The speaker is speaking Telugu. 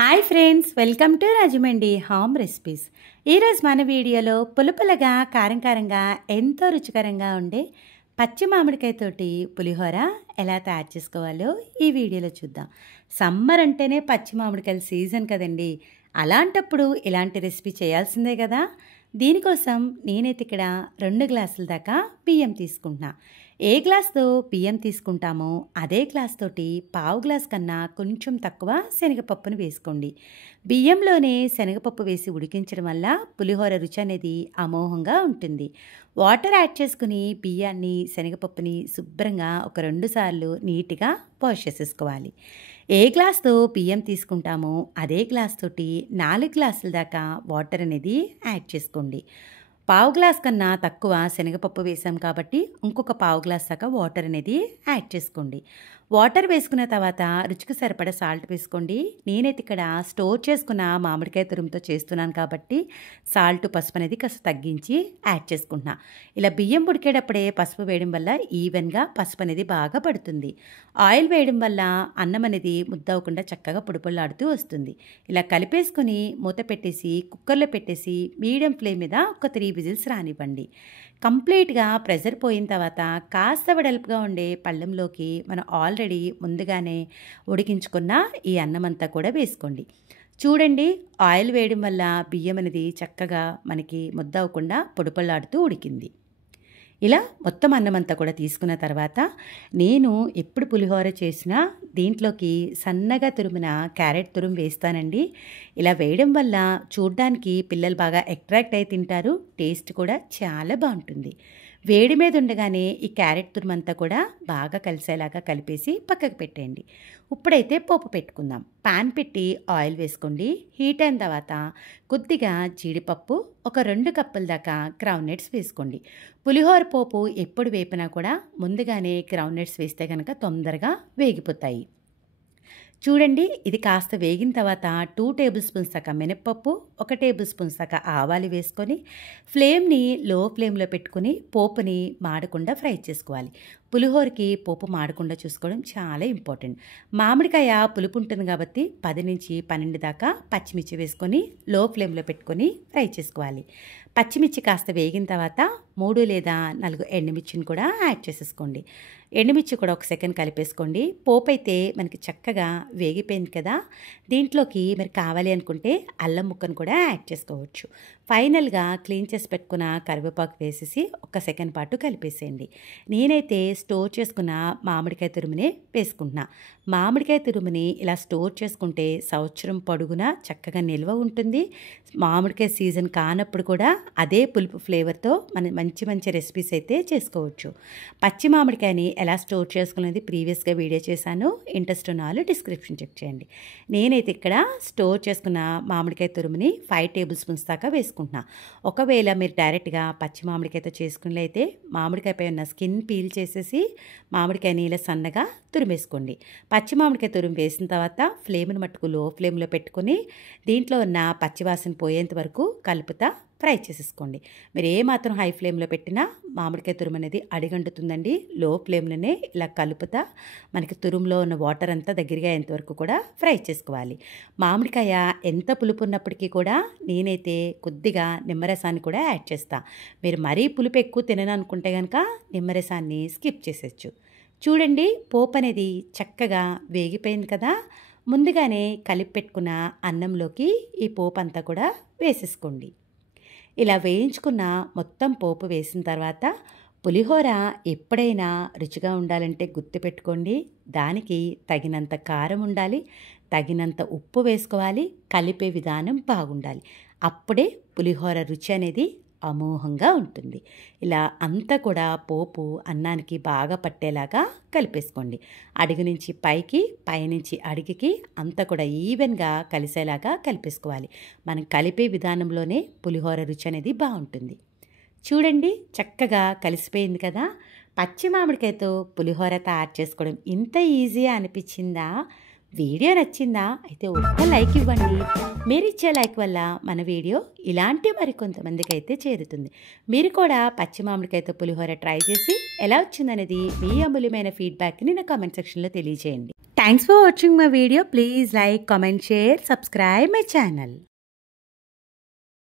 Hi friends, welcome to Rajahmundry home recipes. ఈరోజు మన వీడియోలో పులుపులుగా కారంగా ఎంతో రుచికరంగా ఉండే పచ్చి మామిడికాయతోటి పులిహోర ఎలా తయారు చేసుకోవాలో ఈ వీడియోలో చూద్దాం. సమ్మర్ అంటేనే పచ్చి మామిడికాయల సీజన్ కదండి. అలాంటప్పుడు ఇలాంటి రెసిపీ చేయాల్సిందే కదా. దీనికోసం నేనైతే ఇక్కడ 2 గ్లాసుల దాకా బియ్యం తీసుకుంటున్నా. ఏ గ్లాస్తో బియ్యం తీసుకుంటామో అదే గ్లాస్ తోటి పావు గ్లాస్ కన్నా కొంచెం తక్కువ శనగపప్పును వేసుకోండి. బియ్యంలోనే శనగపప్పు వేసి ఉడికించడం వల్ల పులిహోర రుచి అనేది అమోఘంగా ఉంటుంది. వాటర్ యాడ్ చేసుకుని బియ్యాన్ని శనగపప్పుని శుభ్రంగా ఒక 2 సార్లు నీట్గా వాష్ చేసేసుకోవాలి. ఏ గ్లాస్తో బియ్యం తీసుకుంటామో అదే గ్లాస్ తోటి 4 గ్లాసుల దాకా వాటర్ అనేది యాడ్ చేసుకోండి. పావు గ్లాస్ కన్నా తక్కువ శనగపప్పు వేసాం కాబట్టి ఇంకొక పావు గ్లాస్ దాకా వాటర్ అనేది యాడ్ చేసుకోండి. వాటర్ వేసుకున్న తర్వాత రుచికి సరిపడా సాల్ట్ వేసుకోండి. నేనైతే ఇక్కడ స్టోర్ చేసుకున్న మామిడికాయ తురుముతో చేస్తున్నాను కాబట్టి సాల్ట్, పసుపు అనేది కాస్త తగ్గించి యాడ్ చేసుకుంటున్నా. ఇలా బియ్యం ఉడికేటప్పుడే పసుపు వేయడం వల్ల ఈవెన్గా పసుపు అనేది బాగా పడుతుంది. ఆయిల్ వేయడం వల్ల అన్నం అనేది ముద్దవకుండా చక్కగా పొడిపొల్లాడుతూ వస్తుంది. ఇలా కలిపేసుకుని మూత పెట్టేసి కుక్కర్లో పెట్టేసి మీడియం ఫ్లేమ్ మీద ఒక 3 విజిల్స్ రానివ్వండి. కంప్లీట్గా ప్రెషర్ పోయిన తర్వాత కాస్త వెడల్పుగా ఉండే పళ్ళెంలోకి మనం ఆల్రెడీ ముందుగానే ఉడికించుకున్న ఈ అన్నం అంతా కూడా వేసుకోండి. చూడండి, ఆయిల్ వేయడం వల్ల బియ్యం అనేది చక్కగా మనకి ముద్ద అవ్వకుండా పొడిపొల్లాడుతూ ఉడికింది. ఇలా మొత్తం అన్నమంతా కూడా తీసుకున్న తర్వాత నేను ఎప్పుడు పులిహోర చేసినా దీంట్లోకి సన్నగా తురిమిన క్యారెట్ తురుము వేస్తానండి. ఇలా వేయడం వల్ల చూడ్డానికి పిల్లలు బాగా అట్రాక్ట్ అయి తింటారు. టేస్ట్ కూడా చాలా బాగుంటుంది. వేడి మీద ఉండగానే ఈ క్యారెట్ తురుమంతా కూడా బాగా కలిసేలాగా కలిపేసి పక్కకు పెట్టేయండి. ఇప్పుడైతే పోపు పెట్టుకుందాం. పాన్ పెట్టి ఆయిల్ వేసుకోండి. హీట్ అయిన తర్వాత కొద్దిగా జీడిపప్పు, ఒక 2 కప్పుల దాకా గ్రౌండ్ నట్స్ వేసుకోండి. పులిహోర పోపు ఎప్పుడు వేపినా కూడా ముందుగానే గ్రౌండ్ నట్స్ వేస్తే కనుక తొందరగా వేగిపోతాయి. చూడండి, ఇది కాస్త వేగిన తర్వాత 2 టేబుల్ స్పూన్స్ దాకా మినప్పప్పు, 1 టేబుల్ స్పూన్స్ దాకా ఆవాలు వేసుకొని ఫ్లేమ్ని లో ఫ్లేమ్లో పెట్టుకుని పోపుని మాడకుండా ఫ్రై చేసుకోవాలి. పులిహోరకి పోపు మాడకుండా చూసుకోవడం చాలా ఇంపార్టెంట్. మామిడికాయ పులుపు ఉంటుంది కాబట్టి 10 నుంచి 12 దాకా పచ్చిమిర్చి వేసుకొని లో ఫ్లేమ్లో పెట్టుకొని ఫ్రై చేసుకోవాలి. పచ్చిమిర్చి కాస్త వేగిన తర్వాత 3 లేదా 4 ఎండుమిర్చిని కూడా యాడ్ చేసేసుకోండి. ఎండుమిర్చి కూడా ఒక సెకండ్ కలిపేసుకోండి. పోపు అయితే మనకి చక్కగా వేగిపోయింది కదా. దీంట్లోకి మీరు కావాలి అనుకుంటే అల్లం ముక్కను కూడా యాడ్ చేసుకోవచ్చు. ఫైనల్గా క్లీన్ చేసి పెట్టుకున్న కరివేపాకు వేసేసి ఒక సెకండ్ పాటు కలిపేసేయండి. నేనైతే స్టోర్ చేసుకున్న మామిడికాయ తురుమునే వేసుకుంటున్నా. మామిడికాయ తురుముని ఇలా స్టోర్ చేసుకుంటే సంవత్సరం పొడుగునా చక్కగా నిల్వ ఉంటుంది. మామిడికాయ సీజన్ కానప్పుడు కూడా అదే పులుపు ఫ్లేవర్తో మనం మంచి రెసిపీస్ అయితే చేసుకోవచ్చు. పచ్చి మామిడికాయని ఎలా స్టోర్ చేసుకునేది ప్రీవియస్గా వీడియో చేశాను. ఇంట్రెస్ట్ ఉన్న వాళ్ళు డిస్క్రిప్షన్ చెక్ చేయండి. నేనైతే ఇక్కడ స్టోర్ చేసుకున్న మామిడికాయ తురుముని 5 టేబుల్ స్పూన్స్ దాకా వేసుకుంటున్నా. ఒకవేళ మీరు డైరెక్ట్గా పచ్చి మామిడికాయతో చేసుకున్నట్లయితే మామిడికాయపై ఉన్న స్కిన్ పీల్ చేసేసి మామిడికాయని ఇలా సన్నగా తురిమేసుకోండి. పచ్చి మామిడికాయ తురుము వేసిన తర్వాత ఫ్లేమ్ని మట్టుకు లో ఫ్లేమ్లో పెట్టుకుని దీంట్లో ఉన్న పచ్చివాసన పోయేంత వరకు కలుపుతా ఫ్రై చేసేసుకోండి. మీరు ఏమాత్రం హై ఫ్లేమ్లో పెట్టినా మామిడికాయ తురుము అనేది అడిగంటుతుందండి. లో ఫ్లేమ్లోనే ఇలా కలుపుతా మనకి తురుములో ఉన్న వాటర్ అంతా దగ్గరగా అయ్యేంతవరకు కూడా ఫ్రై చేసుకోవాలి. మామిడికాయ ఎంత పులుపు ఉన్నప్పటికీ కూడా నేనైతే కొద్దిగా నిమ్మరసాన్ని కూడా యాడ్ చేస్తాను. మీరు మరీ పులుపు ఎక్కువ తినను అనుకుంటే కనుక నిమ్మరసాన్ని స్కిప్ చేసేయచ్చు. చూడండి, పోపు అనేది చక్కగా వేగిపోయింది కదా. ముందుగానే కలిపి పెట్టుకున్న అన్నంలోకి ఈ పోపు అంతా కూడా వేసేసుకోండి. ఇలా వేయించుకున్న మొత్తం పోపు వేసిన తర్వాత పులిహోర ఎప్పుడైనా రుచిగా ఉండాలంటే గుర్తుపెట్టుకోండి, దానికి తగినంత కారం ఉండాలి, తగినంత ఉప్పు వేసుకోవాలి, కలిపే విధానం బాగుండాలి. అప్పుడే పులిహోర రుచి అనేది అమోఘంగా ఉంటుంది. ఇలా అంతా కూడా పోపు అన్నానికి బాగా పట్టేలాగా కలిపేసుకోండి. అడుగు నుంచి పైకి, పైనుంచి అడుగుకి అంతా కూడా ఈవెన్గా కలిసేలాగా కలిపేసుకోవాలి. మనం కలిపే విధానంలోనే పులిహోర రుచి అనేది బాగుంటుంది. చూడండి, చక్కగా కలిసిపోయింది కదా. పచ్చి మామిడికాయతో పులిహోర తయారు చేసుకోవడం ఇంత ఈజీగా అనిపించిందా? వీడియో నచ్చిందా? అయితే ఒక్క లైక్ ఇవ్వండి. మీరు ఇచ్చే లైక్ వల్ల మన వీడియో ఇలాంటి మరికొంతమందికి అయితే చేరుతుంది. మీరు కూడా పచ్చి మామిడికాయతో పులిహోర ట్రై చేసి ఎలా వచ్చిందనేది మీ అమూల్యమైన ఫీడ్బ్యాక్ని నా కామెంట్ సెక్షన్లో తెలియజేయండి. Thanks for watching my video. Please like, comment, share, subscribe my channel.